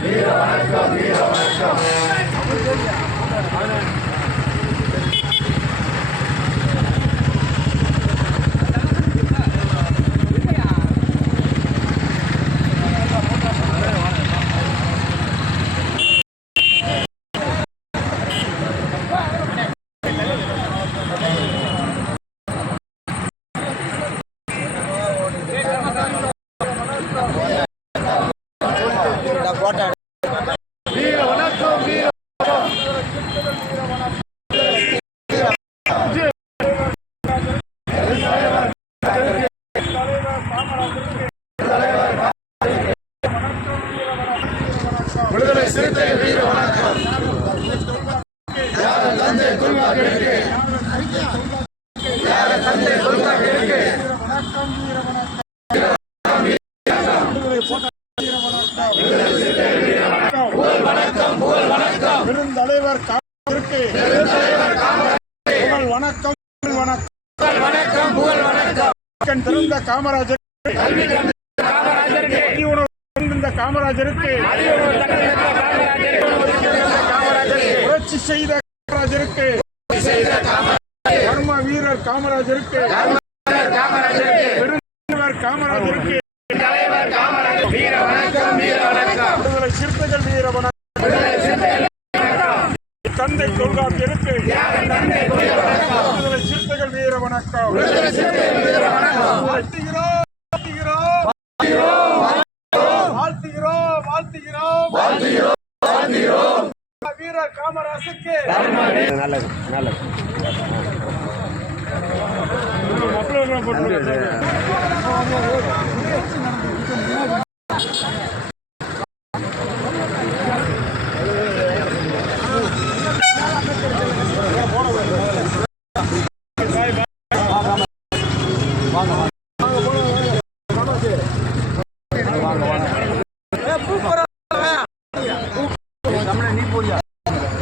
Viva México. விடுதலை சிறுத்தை வீர வணக்கம் புகழ் வணக்கம் பெருந்தலைவர் வணக்கம் வணக்கம். கண் திறந்த காமராஜர். காமராஜருக்கு. புரட்சி செய்த காமராஜருக்கு. கர்ம வீரர் காமராஜருக்கு. பெருந்தலைவர் காமராஜருக்கு. விடுதலை சிறுத்தைகள் வீர வணக்கம். தந்தை தொல்காப்பியருக்கு. விடுதலை வீர வணக்கம். வாழ்த்துகிறோம் வாழ்த்துகிறோம். வாழ்த்துகிறோம் வீர காமராசுக்கு. நல்லது நல்லது. மக்கள்